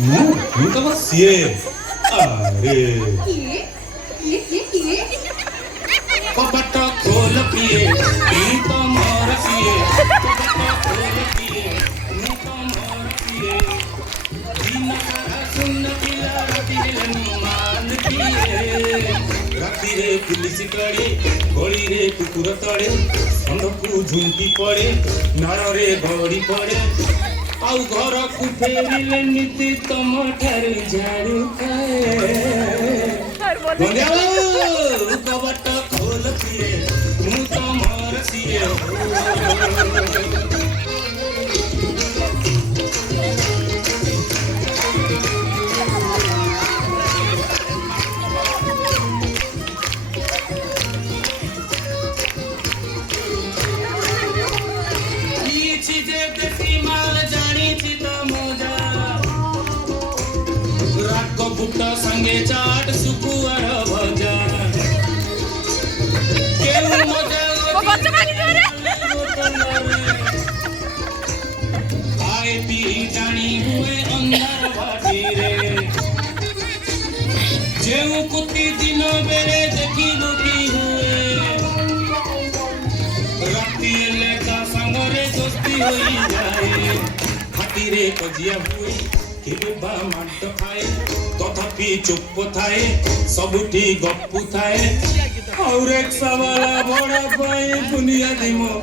ମୁଁ ତମ ସିଏ ଆରେ କବାଟ ଖୋଲ ପିଏ ମୁଁ ତମର ସିଏ କବାଟ ଖୋଲ ପିଏ ମୁଁ ତମର ସିଏ ଦିନ ସାରା ଶୂନ ପିଲା ରାତିରେ ମାନ ପିଏ ରାତିରେ ପୁଲିସ ଗାଡ଼ି ଗଳିରେ କୁକୁର ତଳେ ଷଣ୍ଢକୁ ଝୁଣ୍ଟି ପଡ଼େ ନାଳରେ ଗଡ଼ି ପଡ଼େ ଆଉ ଘରକୁ ଫେରିଲେ ନୀତି ତମ ଠାରୁ ଜାଣିଥାଏ କବାଟ ଖୋଲ ପିଏ ମୁଁ ତମର ସିଏ बुट संगे चाट सुकुआर भजा केहू मजा आए पी जानी हुए अंधार बाटी रे जेऊ कुती दिन बेले देखी लुकी हुए राती लेका संगरे दोस्ती होई जाए हाथी रे कजिया हुए केबा माट खाए तथापि चुप थाए सबुठी गप्पु थाए और एक सवाल बड़ा पाए दुनिया दिमो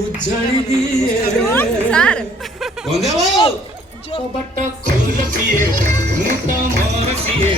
उजाड़ी दिए गंदेवो कबाट खोल पिए मु तमर सिए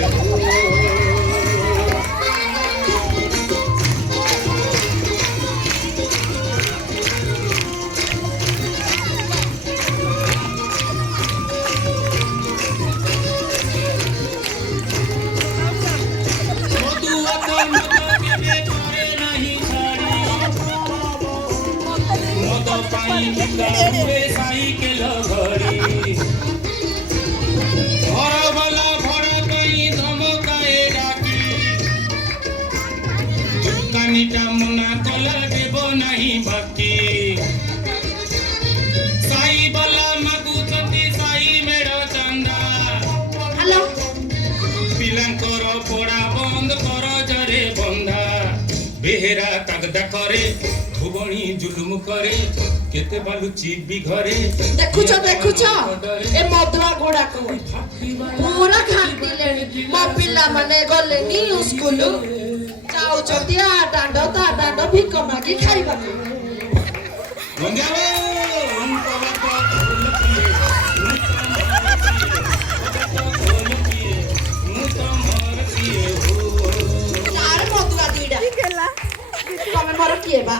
साइकिल घड़ी घर वाला भड़ा कहीं धमकाए डाकी दुकानीटा मना कला देव नहीं बाकी साई वाला मागुचंती साई मेड़ चंदा हेलो पिलांकर पड़ा बंद कर जरे बंधा बेहेरा कागदा करे धुबणी जुलुम करे केते बालुची भी घरे देखुछो ए मधुआ घोड़ा को पूरा खाती लेनी मो पिला माने गलेनी स्कूल जाऊ चती आ डांडो ता डांडो भिक मागी खाइबा गंगावे उनको यार मधुआ दुईडा कमेंट मारो किए बा